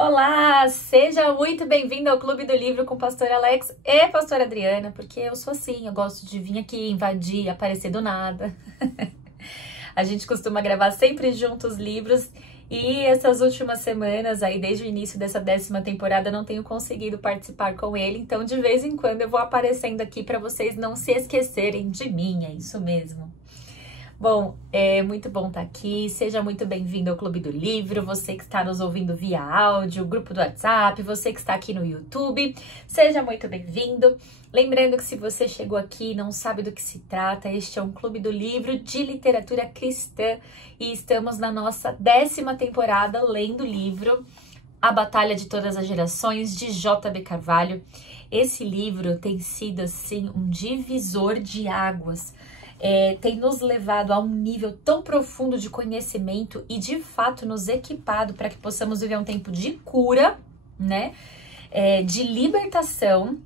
Olá, seja muito bem-vindo ao Clube do Livro com Pastor Alex e Pastora Adriana, porque eu sou assim, eu gosto de vir aqui, invadir, aparecer do nada. A gente costuma gravar sempre juntos livros e essas últimas semanas, aí desde o início dessa 10ª temporada, não tenho conseguido participar com ele, então de vez em quando eu vou aparecendo aqui para vocês não se esquecerem de mim, é isso mesmo. Bom, é muito bom estar aqui, seja muito bem-vindo ao Clube do Livro, você que está nos ouvindo via áudio, grupo do WhatsApp, você que está aqui no YouTube, seja muito bem-vindo. Lembrando que se você chegou aqui e não sabe do que se trata, este é um Clube do Livro de literatura cristã e estamos na nossa 10ª temporada lendo o livro A Batalha de Todas as Gerações, de J.B. Carvalho. Esse livro tem sido, assim, um divisor de águas. Tem nos levado a um nível tão profundo de conhecimento e de fato nos equipado para que possamos viver um tempo de cura, né? De libertação,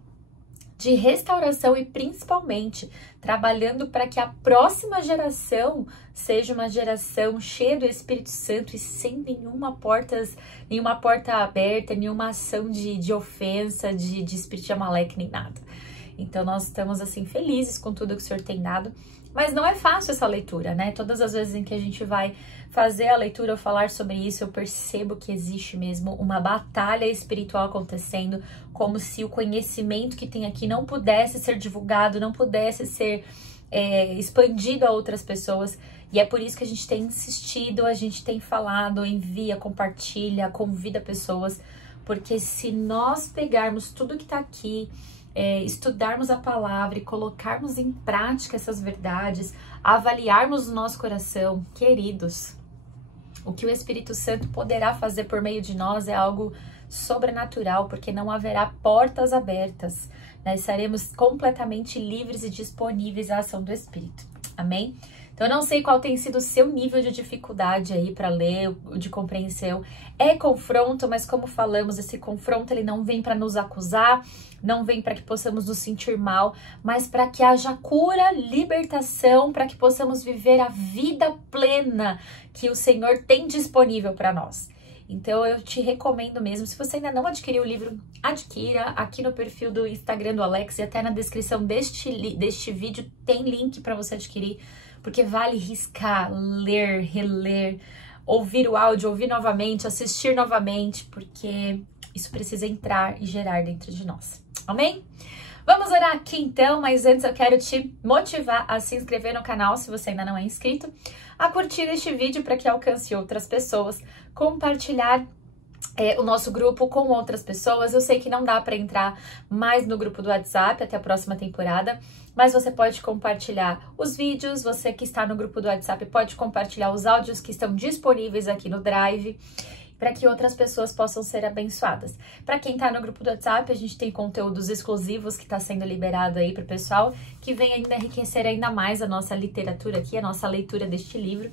de restauração e principalmente trabalhando para que a próxima geração seja uma geração cheia do Espírito Santo e sem nenhuma porta aberta, nenhuma ação de ofensa, de espírito de Amaleque, nem nada. Então nós estamos assim felizes com tudo que o Senhor tem dado. Mas não é fácil essa leitura, né? Todas as vezes em que a gente vai fazer a leitura ou falar sobre isso, eu percebo que existe mesmo uma batalha espiritual acontecendo, como se o conhecimento que tem aqui não pudesse ser divulgado, não pudesse ser expandido a outras pessoas. E é por isso que a gente tem insistido, a gente tem falado, envia, compartilha, convida pessoas, porque se nós pegarmos tudo que tá aqui, estudarmos a palavra e colocarmos em prática essas verdades, avaliarmos o nosso coração, queridos, o que o Espírito Santo poderá fazer por meio de nós é algo sobrenatural, porque não haverá portas abertas, nós estaremos completamente livres e disponíveis à ação do Espírito, amém? Então, eu não sei qual tem sido o seu nível de dificuldade aí para ler, de compreensão. É confronto, mas como falamos, esse confronto ele não vem para nos acusar, não vem para que possamos nos sentir mal, mas para que haja cura, libertação, para que possamos viver a vida plena que o Senhor tem disponível para nós. Então, eu te recomendo mesmo, se você ainda não adquiriu o livro, adquira. Aqui no perfil do Instagram do Alex e até na descrição deste vídeo tem link para você adquirir, porque vale riscar, ler, reler, ouvir o áudio, ouvir novamente, assistir novamente, porque isso precisa entrar e gerar dentro de nós. Amém? Vamos orar aqui então, mas antes eu quero te motivar a se inscrever no canal, se você ainda não é inscrito, a curtir este vídeo para que alcance outras pessoas, compartilhar o nosso grupo com outras pessoas. Eu sei que não dá para entrar mais no grupo do WhatsApp até a próxima temporada, mas você pode compartilhar os vídeos, você que está no grupo do WhatsApp pode compartilhar os áudios que estão disponíveis aqui no Drive, para que outras pessoas possam ser abençoadas. Para quem está no grupo do WhatsApp, a gente tem conteúdos exclusivos que está sendo liberado aí para o pessoal, que vem ainda enriquecer ainda mais a nossa literatura aqui, a nossa leitura deste livro.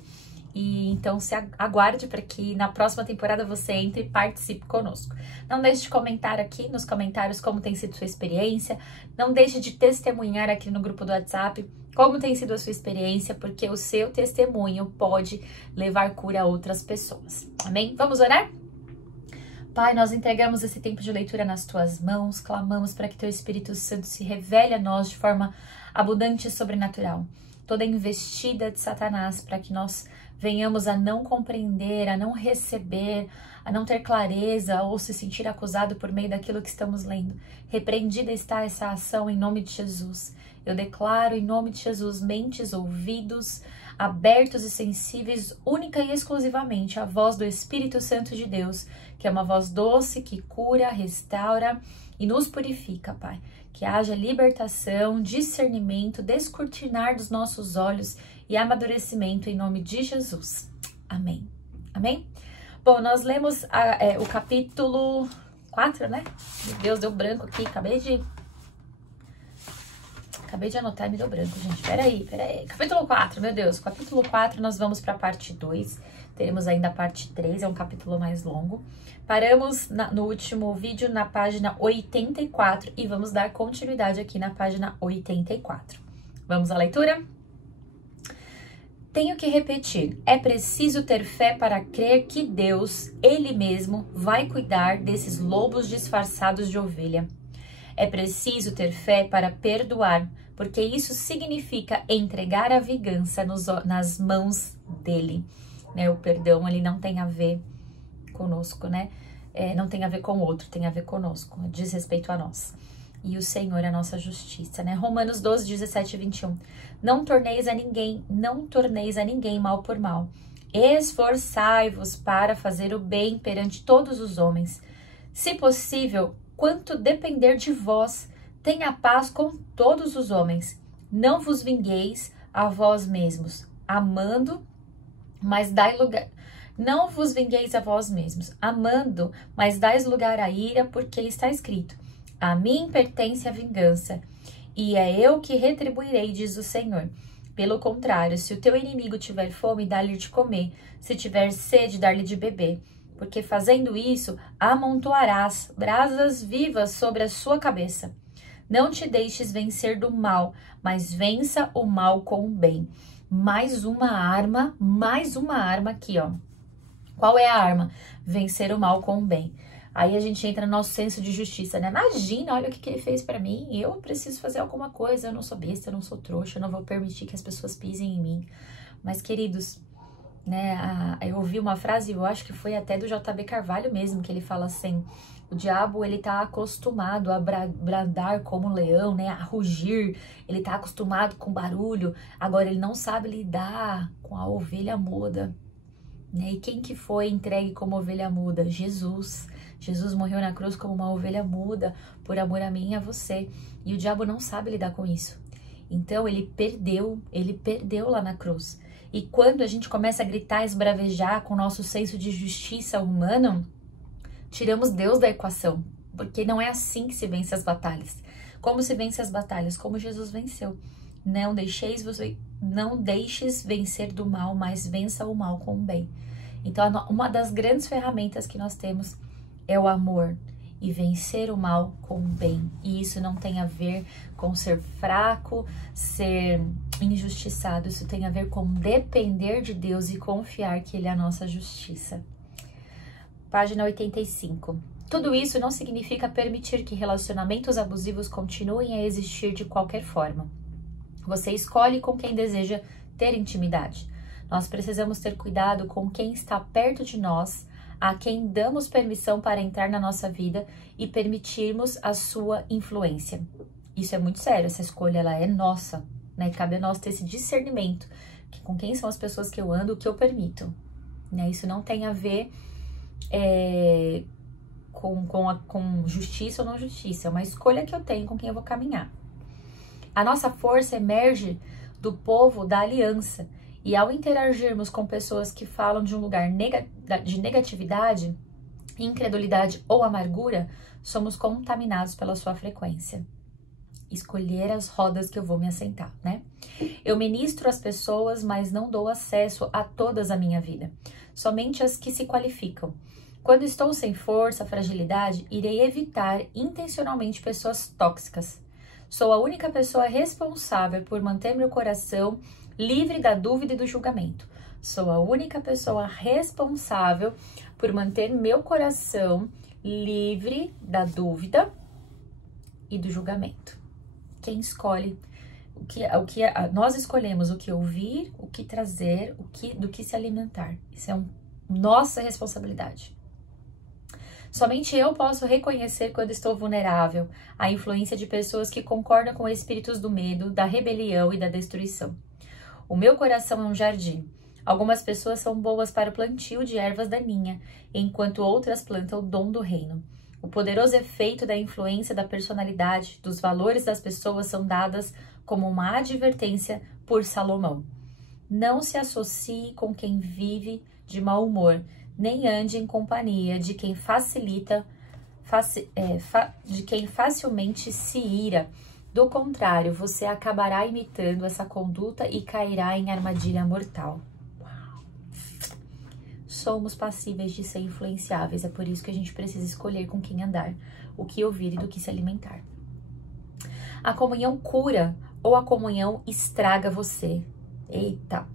E então se aguarde para que na próxima temporada você entre e participe conosco. Não deixe de comentar aqui nos comentários como tem sido sua experiência. Não deixe de testemunhar aqui no grupo do WhatsApp como tem sido a sua experiência, porque o seu testemunho pode levar cura a outras pessoas. Amém? Vamos orar? Pai, nós entregamos esse tempo de leitura nas tuas mãos, clamamos para que teu Espírito Santo se revele a nós de forma abundante e sobrenatural. Toda investida de Satanás para que nós venhamos a não compreender, a não receber, a não ter clareza ou se sentir acusado por meio daquilo que estamos lendo. Repreendida está essa ação em nome de Jesus. Eu declaro em nome de Jesus mentes, ouvidos abertos e sensíveis única e exclusivamente à voz do Espírito Santo de Deus, que é uma voz doce, que cura, restaura e nos purifica, Pai. Que haja libertação, discernimento, descortinar dos nossos olhos e amadurecimento em nome de Jesus. Amém. Amém? Bom, nós lemos o capítulo 4, né? Meu Deus, deu branco aqui. Acabei de anotar e me deu branco, gente. Peraí. Capítulo 4, meu Deus. Capítulo 4, nós vamos para a parte 2. Teremos ainda a parte 3, é um capítulo mais longo. Paramos no último vídeo na página 84 e vamos dar continuidade aqui na página 84. Vamos à leitura? Tenho que repetir, é preciso ter fé para crer que Deus, Ele mesmo, vai cuidar desses lobos disfarçados de ovelha. É preciso ter fé para perdoar, porque isso significa entregar a vingança nas mãos dele. Né? O perdão, ele não tem a ver conosco, né? Não tem a ver com o outro, tem a ver conosco, diz respeito a nós. E o Senhor é a nossa justiça, né? Romanos 12, 17 e 21. Não torneis a ninguém mal por mal. Esforçai-vos para fazer o bem perante todos os homens. Se possível, quanto depender de vós, tenha paz com todos os homens. Não vos vingueis a vós mesmos, amando, mas dai lugar... Não vos vingueis a vós mesmos, amando, mas dais lugar à ira, porque está escrito: a mim pertence a vingança, e é eu que retribuirei, diz o Senhor. Pelo contrário, se o teu inimigo tiver fome, dá-lhe de comer, se tiver sede, dá-lhe de beber, porque fazendo isso, amontoarás brasas vivas sobre a sua cabeça. Não te deixes vencer do mal, mas vença o mal com o bem. Mais uma arma aqui, ó. Qual é a arma? Vencer o mal com o bem. Aí a gente entra no nosso senso de justiça, né? Imagina, olha o que ele fez pra mim. Eu preciso fazer alguma coisa. Eu não sou besta, eu não sou trouxa. Eu não vou permitir que as pessoas pisem em mim. Mas, queridos, né? Eu ouvi uma frase, eu acho que foi até do J.B. Carvalho mesmo, que ele fala assim: o diabo, ele tá acostumado a bradar como um leão, né? A rugir. Ele tá acostumado com barulho. Agora, ele não sabe lidar com a ovelha muda. Né? E quem que foi entregue como ovelha muda? Jesus. Jesus morreu na cruz como uma ovelha muda por amor a mim e a você. E o diabo não sabe lidar com isso. Então ele perdeu lá na cruz. E quando a gente começa a gritar, esbravejar com o nosso senso de justiça humano, tiramos Deus da equação. Porque não é assim que se vence as batalhas. Como se vence as batalhas? Como Jesus venceu. Não deixes vencer do mal, mas vença o mal com o bem. Então, uma das grandes ferramentas que nós temos é o amor e vencer o mal com o bem. E isso não tem a ver com ser fraco, ser injustiçado. Isso tem a ver com depender de Deus e confiar que Ele é a nossa justiça. Página 85. Tudo isso não significa permitir que relacionamentos abusivos continuem a existir de qualquer forma. Você escolhe com quem deseja ter intimidade. Nós precisamos ter cuidado com quem está perto de nós, a quem damos permissão para entrar na nossa vida e permitirmos a sua influência. Isso é muito sério, essa escolha ela é nossa, né? Cabe a nós ter esse discernimento, que com quem são as pessoas que eu ando, o que eu permito. Né? Isso não tem a ver com justiça ou não justiça, é uma escolha que eu tenho com quem eu vou caminhar. A nossa força emerge do povo da aliança, e ao interagirmos com pessoas que falam de um lugar de negatividade, incredulidade ou amargura, somos contaminados pela sua frequência. Escolher as rodas que eu vou me assentar, né? Eu ministro as pessoas, mas não dou acesso a todas a minha vida, somente as que se qualificam. Quando estou sem força, fragilidade, irei evitar intencionalmente pessoas tóxicas. Sou a única pessoa responsável por manter meu coração livre da dúvida e do julgamento. Sou a única pessoa responsável por manter meu coração livre da dúvida e do julgamento. Quem escolhe nós escolhemos o que ouvir, o que trazer, do que se alimentar. Isso é nossa responsabilidade. Somente eu posso reconhecer quando estou vulnerável à influência de pessoas que concordam com espíritos do medo, da rebelião e da destruição. O meu coração é um jardim. Algumas pessoas são boas para o plantio de ervas daninhas, enquanto outras plantam o dom do reino. O poderoso efeito da influência da personalidade, dos valores das pessoas são dadas como uma advertência por Salomão. Não se associe com quem vive de mau humor, nem ande em companhia de quem facilmente se ira. Do contrário, você acabará imitando essa conduta e cairá em armadilha mortal. Uau. Somos passíveis de ser influenciáveis, é por isso que a gente precisa escolher com quem andar, o que ouvir e do que se alimentar. A comunhão cura ou a comunhão estraga você? Eita!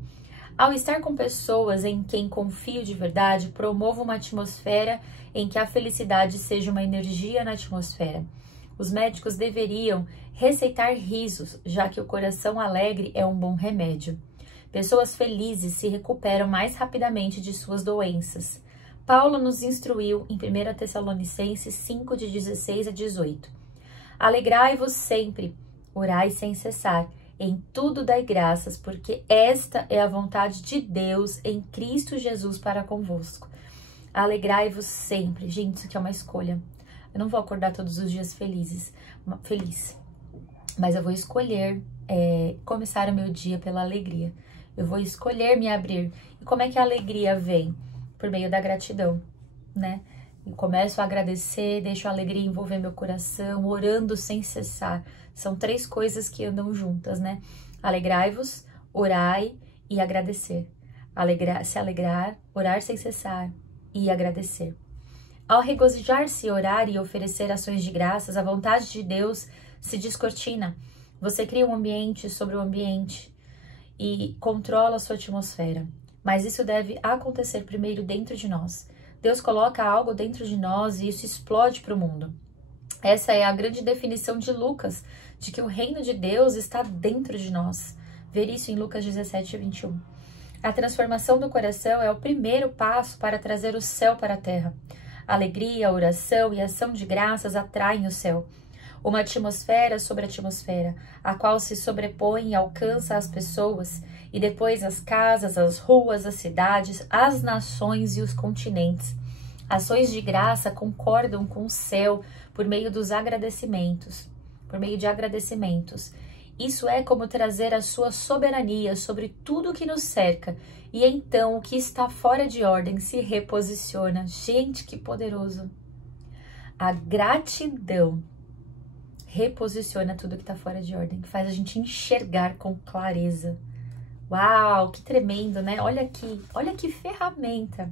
Ao estar com pessoas em quem confio de verdade, promovo uma atmosfera em que a felicidade seja uma energia na atmosfera. Os médicos deveriam receitar risos, já que o coração alegre é um bom remédio. Pessoas felizes se recuperam mais rapidamente de suas doenças. Paulo nos instruiu em 1 Tessalonicenses 5, de 16 a 18. Alegrai-vos sempre, orai sem cessar. Em tudo dai graças, porque esta é a vontade de Deus em Cristo Jesus para convosco. Alegrai-vos sempre. Gente, isso aqui é uma escolha. Eu não vou acordar todos os dias feliz, mas eu vou escolher começar o meu dia pela alegria. Eu vou escolher me abrir. E como é que a alegria vem? Por meio da gratidão, né? Eu começo a agradecer, deixo a alegria envolver meu coração, orando sem cessar. São 3 coisas que andam juntas, né? Alegrai-vos, orai e agradecer. Se alegrar, orar sem cessar e agradecer. Ao regozijar-se, orar e oferecer ações de graças, a vontade de Deus se descortina. Você cria um ambiente sobre o ambiente e controla a sua atmosfera. Mas isso deve acontecer primeiro dentro de nós. Deus coloca algo dentro de nós e isso explode para o mundo. Essa é a grande definição de Lucas, de que o reino de Deus está dentro de nós. Ver isso em Lucas 17, 21. A transformação do coração é o primeiro passo para trazer o céu para a terra. A alegria, a oração e a ação de graças atraem o céu. Uma atmosfera sobre a atmosfera, a qual se sobrepõe e alcança as pessoas, e depois as casas, as ruas, as cidades, as nações e os continentes. Ações de graça concordam com o céu por meio dos agradecimentos, por meio de agradecimentos. Isso é como trazer a sua soberania sobre tudo que nos cerca, e então o que está fora de ordem se reposiciona. Gente, que poderoso! A gratidão reposiciona tudo que está fora de ordem, faz a gente enxergar com clareza. Uau, que tremendo, né? Olha que ferramenta.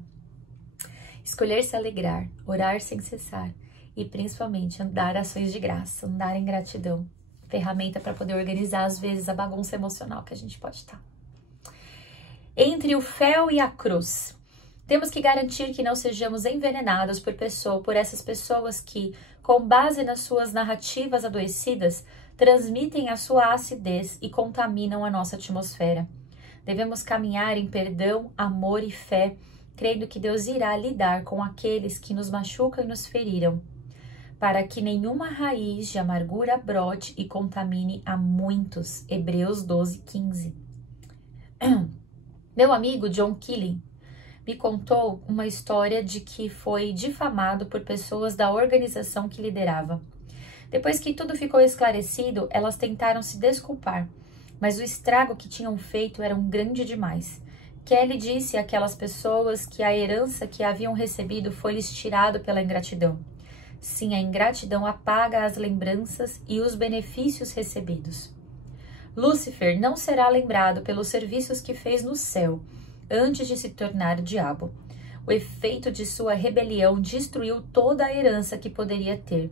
Escolher se alegrar, orar sem cessar e principalmente andar ações de graça, andar em gratidão. Ferramenta para poder organizar às vezes a bagunça emocional que a gente pode estar. Entre o fel e a cruz, temos que garantir que não sejamos envenenados por essas pessoas que, com base nas suas narrativas adoecidas, transmitem a sua acidez e contaminam a nossa atmosfera. Devemos caminhar em perdão, amor e fé, crendo que Deus irá lidar com aqueles que nos machucam e nos feriram, para que nenhuma raiz de amargura brote e contamine a muitos. Hebreus 12, 15. Meu amigo John Killing me contou uma história de que foi difamado por pessoas da organização que liderava. Depois que tudo ficou esclarecido, elas tentaram se desculpar, mas o estrago que tinham feito era grande demais. Kelly disse àquelas pessoas que a herança que haviam recebido foi-lhes tirado pela ingratidão. Sim, a ingratidão apaga as lembranças e os benefícios recebidos. Lúcifer não será lembrado pelos serviços que fez no céu, antes de se tornar diabo. O efeito de sua rebelião destruiu toda a herança que poderia ter.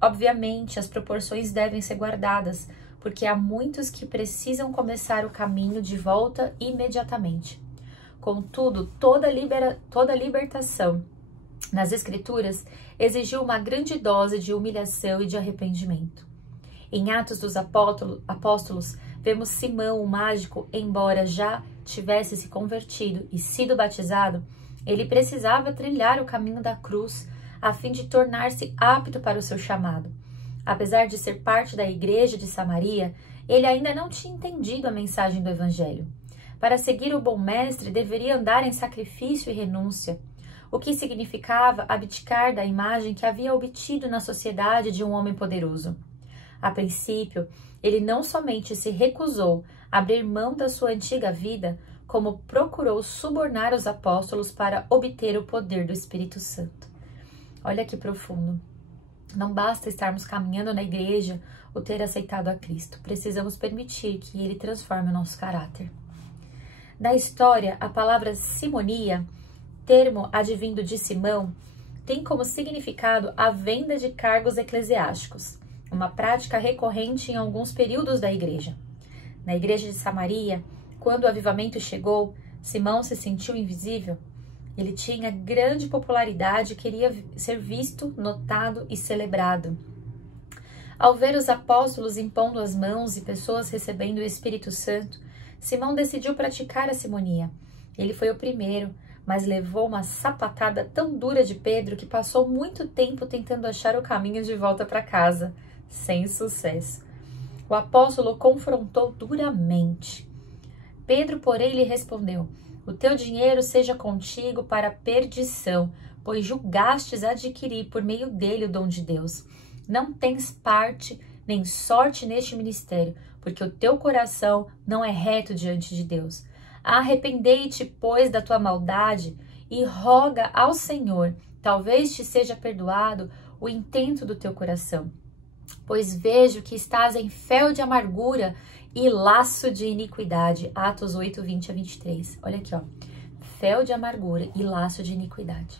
Obviamente, as proporções devem ser guardadas, porque há muitos que precisam começar o caminho de volta imediatamente. Contudo, toda libertação nas Escrituras exigiu uma grande dose de humilhação e de arrependimento. Em Atos dos Apóstolos, vemos Simão, o mágico, embora já tivesse se convertido e sido batizado, ele precisava trilhar o caminho da cruz a fim de tornar-se apto para o seu chamado. Apesar de ser parte da igreja de Samaria, ele ainda não tinha entendido a mensagem do Evangelho. Para seguir o bom mestre, deveria andar em sacrifício e renúncia, o que significava abdicar da imagem que havia obtido na sociedade de um homem poderoso. A princípio, ele não somente se recusou a abrir mão da sua antiga vida, como procurou subornar os apóstolos para obter o poder do Espírito Santo. Olha que profundo. Não basta estarmos caminhando na igreja ou ter aceitado a Cristo. Precisamos permitir que Ele transforme o nosso caráter. Na história, a palavra simonia, termo advindo de Simão, tem como significado a venda de cargos eclesiásticos, uma prática recorrente em alguns períodos da igreja. Na igreja de Samaria, quando o avivamento chegou, Simão se sentiu invisível. Ele tinha grande popularidade e queria ser visto, notado e celebrado. Ao ver os apóstolos impondo as mãos e pessoas recebendo o Espírito Santo, Simão decidiu praticar a simonia. Ele foi o primeiro, mas levou uma sapatada tão dura de Pedro que passou muito tempo tentando achar o caminho de volta para casa, sem sucesso. O apóstolo confrontou duramente. Pedro, porém, lhe respondeu: o teu dinheiro seja contigo para a perdição, pois julgastes adquirir por meio dele o dom de Deus. Não tens parte nem sorte neste ministério, porque o teu coração não é reto diante de Deus. Arrependei-te, pois, da tua maldade e roga ao Senhor, talvez te seja perdoado o intento do teu coração. Pois vejo que estás em fel de amargura e laço de iniquidade. Atos 8, 20 a 23. Olha aqui, ó. Fel de amargura e laço de iniquidade.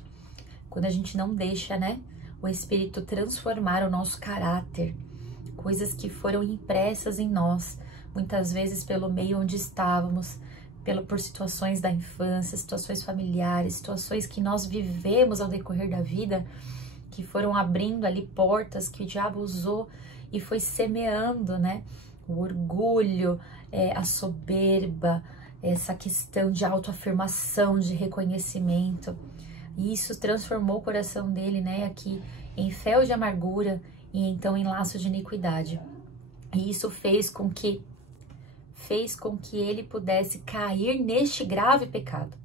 Quando a gente não deixa, né, o Espírito transformar o nosso caráter. Coisas que foram impressas em nós, muitas vezes pelo meio onde estávamos, por situações da infância, situações familiares, situações que nós vivemos ao decorrer da vida, que foram abrindo ali portas que o diabo usou e foi semeando, né? O orgulho, a soberba, essa questão de autoafirmação, de reconhecimento. E isso transformou o coração dele, né? Aqui em fel de amargura e então em laço de iniquidade. E isso fez com que ele pudesse cair neste grave pecado.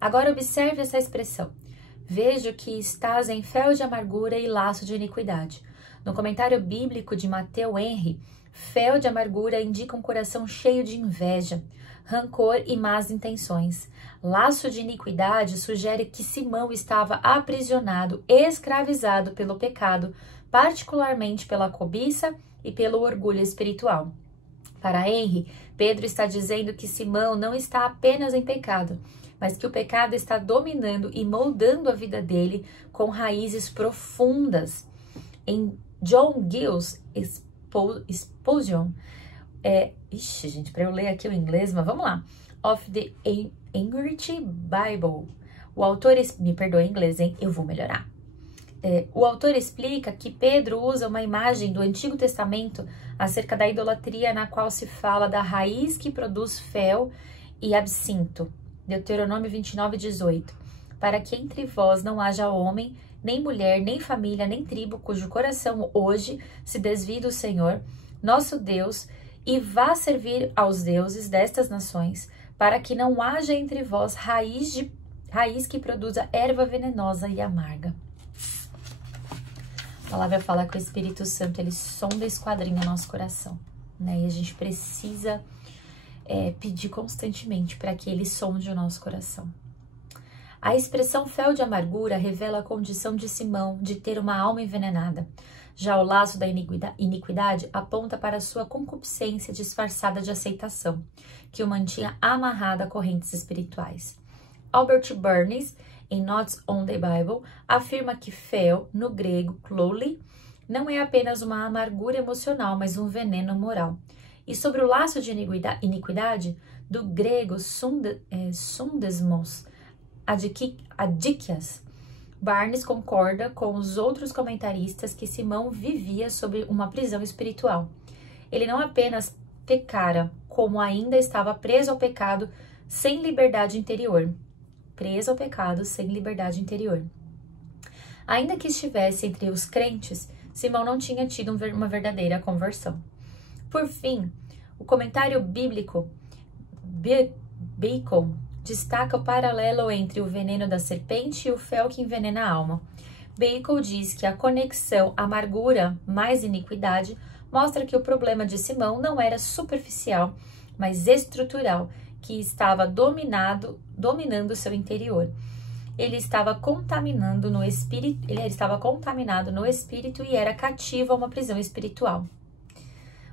Agora observe essa expressão. Vejo que estás em fel de amargura e laço de iniquidade. No comentário bíblico de Matthew Henry, fel de amargura indica um coração cheio de inveja, rancor e más intenções. Laço de iniquidade sugere que Simão estava aprisionado, escravizado pelo pecado, particularmente pela cobiça e pelo orgulho espiritual. Para Henry, Pedro está dizendo que Simão não está apenas em pecado, mas que o pecado está dominando e moldando a vida dele com raízes profundas. Em John Gill's Expulsion, gente, para eu ler aqui o inglês, mas vamos lá. Of the English Bible. O autor, me perdoe em inglês, hein? Eu vou melhorar. O autor explica que Pedro usa uma imagem do Antigo Testamento acerca da idolatria na qual se fala da raiz que produz fel e absinto. Deuteronômio 29, 18. Para que entre vós não haja homem, nem mulher, nem família, nem tribo, cujo coração hoje se desvie do Senhor, nosso Deus, e vá servir aos deuses destas nações, para que não haja entre vós raiz que produza erva venenosa e amarga. A palavra fala que o Espírito Santo, ele sonda e esquadrinha o nosso coração, né? E a gente precisa pedir constantemente para que ele sonde o nosso coração. A expressão fel de amargura revela a condição de Simão de ter uma alma envenenada. Já o laço da iniquidade aponta para a sua concupiscência disfarçada de aceitação, que o mantinha amarrado a correntes espirituais. Albert Barnes, em Notes on the Bible, afirma que fel, no grego clole, não é apenas uma amargura emocional, mas um veneno moral. E sobre o laço de iniquidade, do grego sundesmos, adikias, Barnes concorda com os outros comentaristas que Simão vivia sob uma prisão espiritual. Ele não apenas pecara, como ainda estava preso ao pecado sem liberdade interior. Preso ao pecado sem liberdade interior. Ainda que estivesse entre os crentes, Simão não tinha tido uma verdadeira conversão. Por fim, o comentário bíblico Bacon destaca o paralelo entre o veneno da serpente e o fel que envenena a alma. Bacon diz que a conexão amargura mais iniquidade mostra que o problema de Simão não era superficial, mas estrutural, que estava dominando seu interior. Ele estava contaminado no espírito e era cativo a uma prisão espiritual.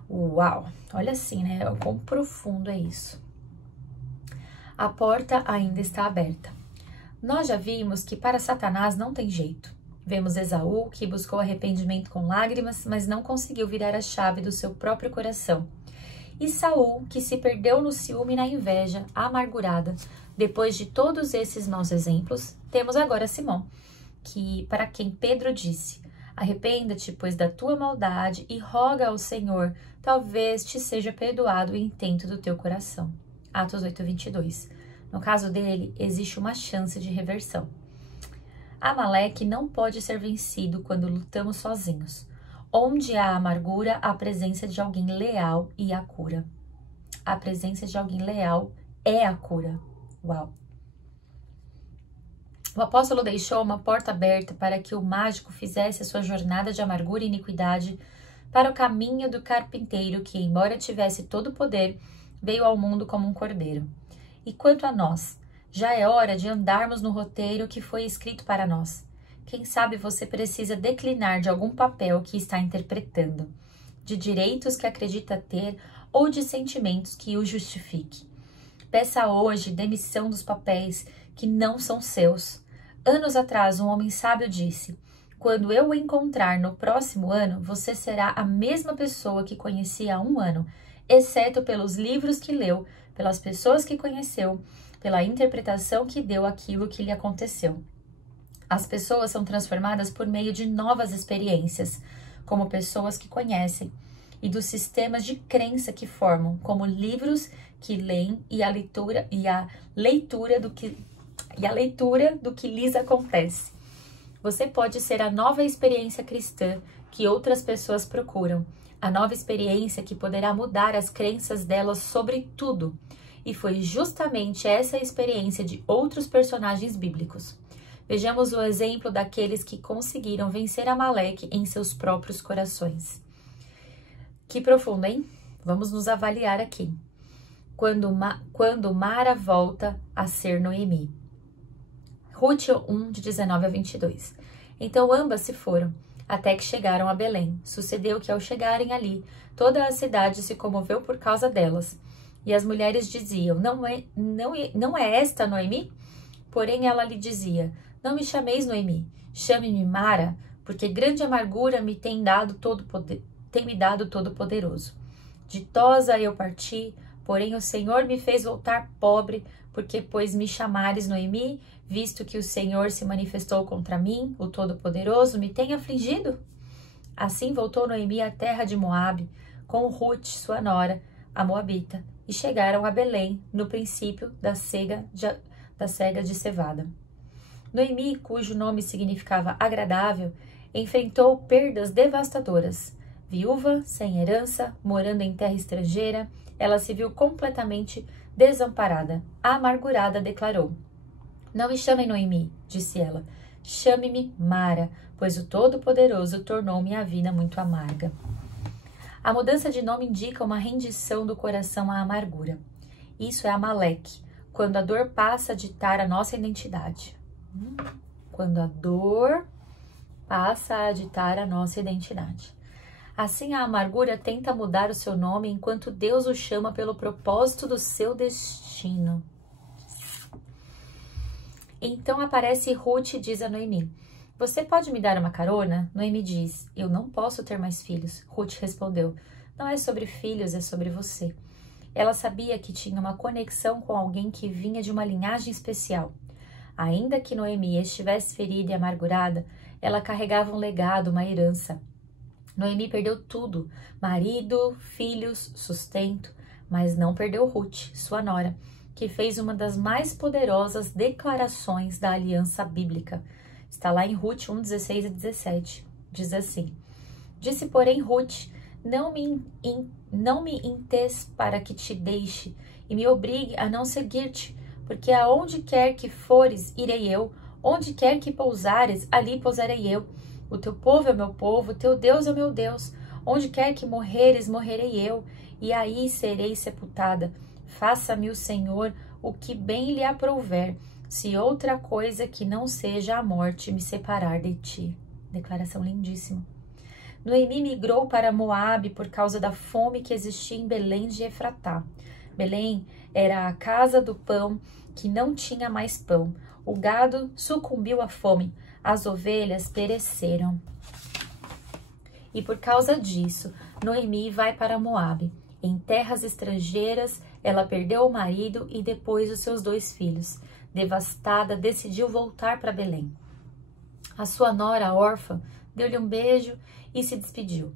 Uau! Olha assim, né? O quão profundo é isso. A porta ainda está aberta. Nós já vimos que para Satanás não tem jeito. Vemos Esaú, que buscou arrependimento com lágrimas, mas não conseguiu virar a chave do seu próprio coração. E Saul, que se perdeu no ciúme e na inveja, amargurada, Depois de todos esses maus exemplos, temos agora Simão, para quem Pedro disse: arrependa-te, pois, da tua maldade e roga ao Senhor, talvez te seja perdoado o intento do teu coração. Atos 8:22. No caso dele, existe uma chance de reversão. Amaleque não pode ser vencido quando lutamos sozinhos. Onde há amargura, há a presença de alguém leal e a cura. A presença de alguém leal é a cura. Uau! O apóstolo deixou uma porta aberta para que o mágico fizesse a sua jornada de amargura e iniquidade para o caminho do carpinteiro que, embora tivesse todo o poder, veio ao mundo como um cordeiro. E quanto a nós, já é hora de andarmos no roteiro que foi escrito para nós. Quem sabe você precisa declinar de algum papel que está interpretando, de direitos que acredita ter ou de sentimentos que o justifique. Peça hoje demissão dos papéis que não são seus. Anos atrás, um homem sábio disse: quando eu o encontrar no próximo ano, você será a mesma pessoa que conhecia há um ano, exceto pelos livros que leu, pelas pessoas que conheceu, pela interpretação que deu àquilo que lhe aconteceu. As pessoas são transformadas por meio de novas experiências, como pessoas que conhecem, e dos sistemas de crença que formam, como livros que leem e a leitura do que lhes acontece. Você pode ser a nova experiência cristã que outras pessoas procuram, a nova experiência que poderá mudar as crenças delas sobre tudo. E foi justamente essa experiência de outros personagens bíblicos. Vejamos o exemplo daqueles que conseguiram vencer Amaleque em seus próprios corações. Que profundo, hein? Vamos nos avaliar aqui. Quando Mara volta a ser Noemi. Ruth 1, de 19 a 22. Então ambas se foram, até que chegaram a Belém. Sucedeu que ao chegarem ali, toda a cidade se comoveu por causa delas. E as mulheres diziam: não é esta Noemi? Porém ela lhe dizia: não me chameis Noemi, chame-me Mara, porque grande amargura me tem me dado Todo-Poderoso. Ditosa eu parti, porém o Senhor me fez voltar pobre, porque pois me chamares Noemi, visto que o Senhor se manifestou contra mim, o Todo-Poderoso me tem afligido? Assim voltou Noemi à terra de Moabe, com Ruth, sua nora, a moabita, e chegaram a Belém, no princípio da cega de cevada. Noemi, cujo nome significava agradável, enfrentou perdas devastadoras. Viúva, sem herança, morando em terra estrangeira, ela se viu completamente desamparada. Amargurada, declarou: não me chamem Noemi, disse ela, chame-me Mara, pois o Todo-Poderoso tornou minha vida muito amarga. A mudança de nome indica uma rendição do coração à amargura. Isso é Amaleque, quando a dor passa a ditar a nossa identidade. Quando a dor passa a ditar a nossa identidade. Assim, a amargura tenta mudar o seu nome enquanto Deus o chama pelo propósito do seu destino. Então aparece Ruth e diz a Noemi: você pode me dar uma carona? Noemi diz: eu não posso ter mais filhos. Ruth respondeu: não é sobre filhos, é sobre você. Ela sabia que tinha uma conexão com alguém que vinha de uma linhagem especial. Ainda que Noemi estivesse ferida e amargurada, ela carregava um legado, uma herança. Noemi perdeu tudo, marido, filhos, sustento, mas não perdeu Ruth, sua nora, que fez uma das mais poderosas declarações da aliança bíblica. Está lá em Ruth 1, 16 e 17. Diz assim: disse, porém, Ruth: não me intes para que te deixe e me obrigue a não seguir-te, porque aonde quer que fores, irei eu, onde quer que pousares, ali pousarei eu. O teu povo é meu povo, o teu Deus é meu Deus. Onde quer que morreres, morrerei eu, e aí serei sepultada. Faça-me o Senhor o que bem lhe aprouver, se outra coisa que não seja a morte me separar de ti. Declaração lindíssima. Noemi migrou para Moabe por causa da fome que existia em Belém de Efratá. Belém era a casa do pão que não tinha mais pão. O gado sucumbiu à fome, as ovelhas pereceram. E por causa disso, Noemi vai para Moabe. Em terras estrangeiras, Ela perdeu o marido e depois os seus 2 filhos. Devastada, decidiu voltar para Belém. A sua nora, órfã, deu-lhe um beijo e se despediu.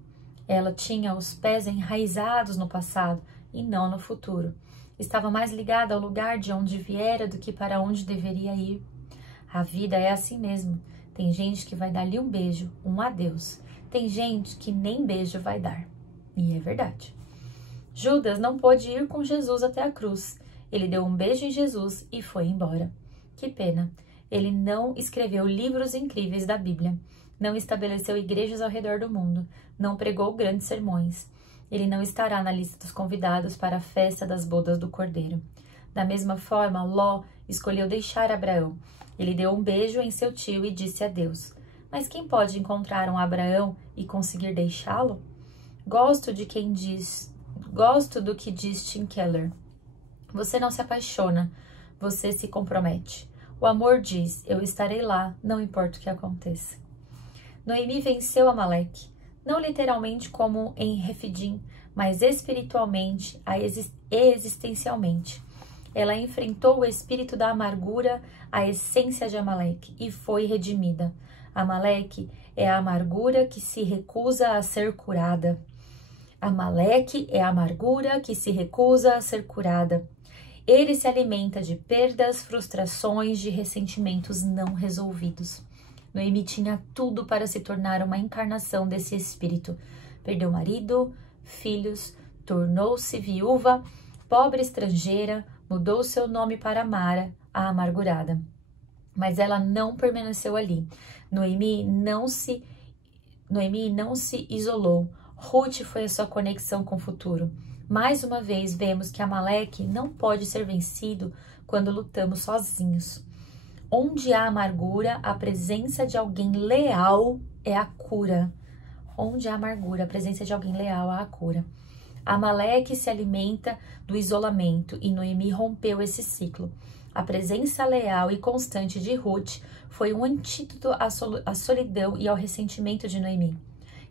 Ela tinha os pés enraizados no passado e não no futuro. Estava mais ligada ao lugar de onde viera do que para onde deveria ir. A vida é assim mesmo. Tem gente que vai dar-lhe um beijo, um adeus. Tem gente que nem beijo vai dar. E é verdade. Judas não pôde ir com Jesus até a cruz. Ele deu um beijo em Jesus e foi embora. Que pena. Ele não escreveu livros incríveis da Bíblia. Não estabeleceu igrejas ao redor do mundo. Não pregou grandes sermões. Ele não estará na lista dos convidados para a festa das bodas do Cordeiro. Da mesma forma, Ló escolheu deixar Abraão. Ele deu um beijo em seu tio e disse adeus. Mas quem pode encontrar um Abraão e conseguir deixá-lo? Gosto do que diz Tim Keller. Você não se apaixona, você se compromete. O amor diz, eu estarei lá, não importa o que aconteça. Noemi venceu Amaleque, não literalmente como em Refidim, mas espiritualmente e existencialmente. Ela enfrentou o espírito da amargura, a essência de Amaleque, e foi redimida. Amaleque é a amargura que se recusa a ser curada. Amaleque é a amargura que se recusa a ser curada. Ele se alimenta de perdas, frustrações, de ressentimentos não resolvidos. Noemi tinha tudo para se tornar uma encarnação desse espírito. Perdeu marido, filhos, tornou-se viúva, pobre estrangeira, mudou seu nome para Mara, a amargurada. Mas ela não permaneceu ali. Noemi não se isolou. Ruth foi a sua conexão com o futuro. Mais uma vez, vemos que Amaleque não pode ser vencido quando lutamos sozinhos. Onde há amargura, a presença de alguém leal é a cura. Onde há amargura, a presença de alguém leal é a cura. Amaleque se alimenta do isolamento e Noemi rompeu esse ciclo. A presença leal e constante de Ruth foi um antídoto à solidão e ao ressentimento de Noemi.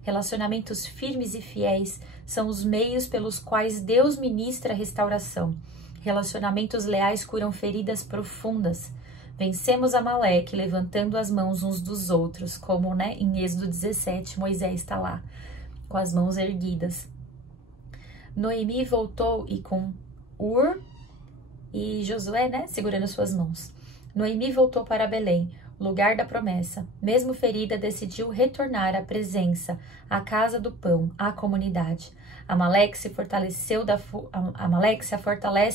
Relacionamentos firmes e fiéis são os meios pelos quais Deus ministra a restauração. Relacionamentos leais curam feridas profundas. Vencemos Amaleque levantando as mãos uns dos outros, como em Êxodo 17, Moisés está lá, com as mãos erguidas. Noemi voltou e com Ur e Josué, segurando suas mãos. Noemi voltou para Belém, lugar da promessa. Mesmo ferida, decidiu retornar à presença, à casa do pão, à comunidade. Amaleque se fortalece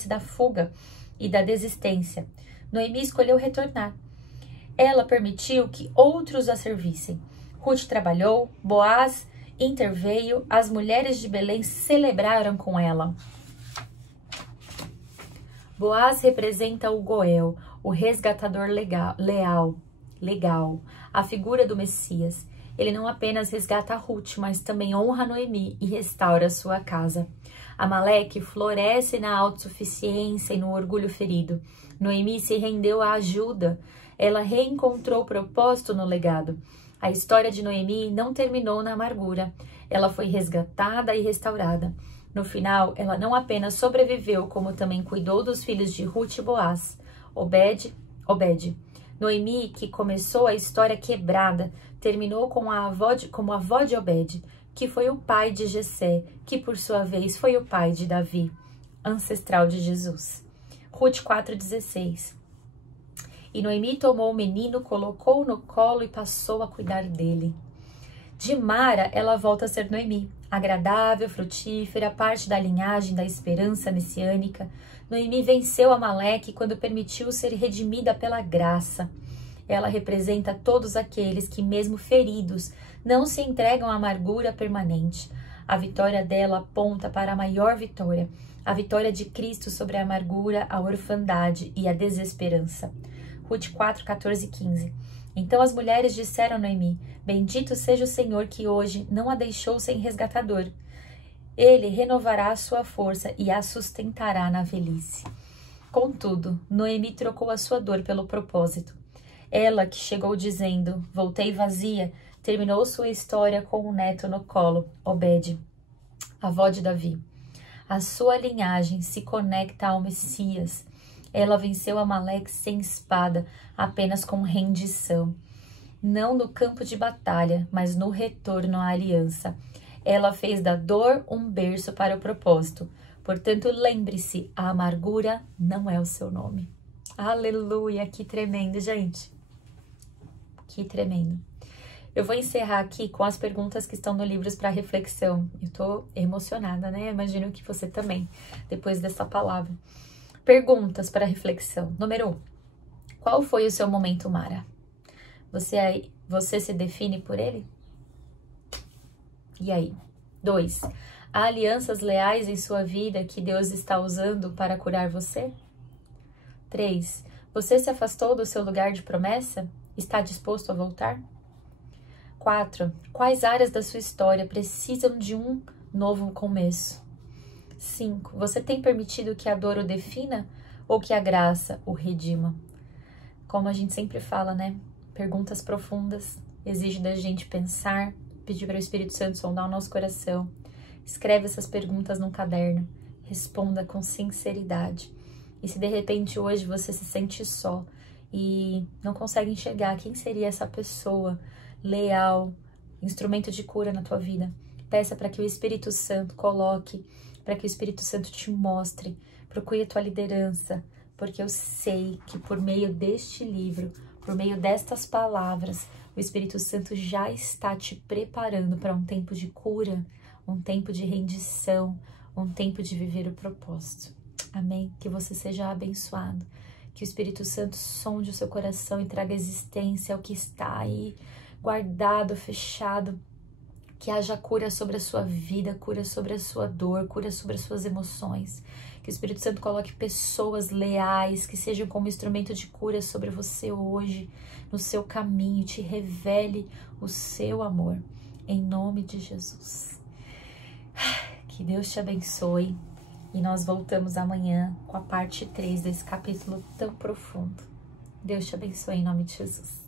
da fuga e da desistência. Noemi escolheu retornar. Ela permitiu que outros a servissem. Ruth trabalhou, Boaz interveio, as mulheres de Belém celebraram com ela. Boaz representa o Goel, o resgatador legal, a figura do Messias. Ele não apenas resgata a Ruth, mas também honra Noemi e restaura sua casa. Amaleque floresce na autossuficiência e no orgulho ferido. Noemi se rendeu à ajuda. Ela reencontrou propósito no legado. A história de Noemi não terminou na amargura. Ela foi resgatada e restaurada. No final, ela não apenas sobreviveu, como também cuidou dos filhos de Ruth e Boaz. Obed. Noemi, que começou a história quebrada, terminou como a avó de Obed, que foi o pai de Jessé, que por sua vez foi o pai de Davi, ancestral de Jesus. Ruth 4,16. E Noemi tomou o menino, colocou-o no colo e passou a cuidar dele. De Mara, ela volta a ser Noemi, agradável, frutífera, parte da linhagem da esperança messiânica. Noemi venceu Amaleque quando permitiu ser redimida pela graça. Ela representa todos aqueles que, mesmo feridos, não se entregam à amargura permanente. A vitória dela aponta para a maior vitória, a vitória de Cristo sobre a amargura, a orfandade e a desesperança. Ruth 4, 14 e 15. Então as mulheres disseram a Noemi: bendito seja o Senhor que hoje não a deixou sem resgatador. Ele renovará a sua força e a sustentará na velhice. Contudo, Noemi trocou a sua dor pelo propósito. Ela, que chegou dizendo, voltei vazia, terminou sua história com um neto no colo, Obed, avó de Davi. A sua linhagem se conecta ao Messias. Ela venceu Amaleque sem espada, apenas com rendição. Não no campo de batalha, mas no retorno à aliança. Ela fez da dor um berço para o propósito. Portanto, lembre-se, a amargura não é o seu nome. Aleluia, que tremendo, gente. Que tremendo. Eu vou encerrar aqui com as perguntas que estão no Livros para Reflexão. Eu tô emocionada, né? Eu imagino que você também, depois dessa palavra. Perguntas para reflexão. Número 1. Qual foi o seu momento Mara? Você se define por ele? E aí? 2. Há alianças leais em sua vida que Deus está usando para curar você? 3. Você se afastou do seu lugar de promessa? Está disposto a voltar? 4. Quais áreas da sua história precisam de um novo começo? 5. Você tem permitido que a dor o defina ou que a graça o redima? Como a gente sempre fala, né? Perguntas profundas exigem da gente pensar, pedir para o Espírito Santo sondar o nosso coração. Escreve essas perguntas num caderno, responda com sinceridade. E se de repente hoje você se sente só e não consegue enxergar quem seria essa pessoa leal, instrumento de cura na tua vida, peça para que o Espírito Santo coloque, para que o Espírito Santo te mostre, procure a tua liderança, porque eu sei que por meio deste livro, por meio destas palavras, o Espírito Santo já está te preparando para um tempo de cura, um tempo de rendição, um tempo de viver o propósito. Amém? Que você seja abençoado, que o Espírito Santo sonde o seu coração e traga existência ao que está aí guardado, fechado, que haja cura sobre a sua vida, cura sobre a sua dor, cura sobre as suas emoções, que o Espírito Santo coloque pessoas leais, que sejam como instrumento de cura sobre você hoje, no seu caminho, te revele o seu amor, em nome de Jesus. Que Deus te abençoe e nós voltamos amanhã com a parte 3 desse capítulo tão profundo. Deus te abençoe em nome de Jesus.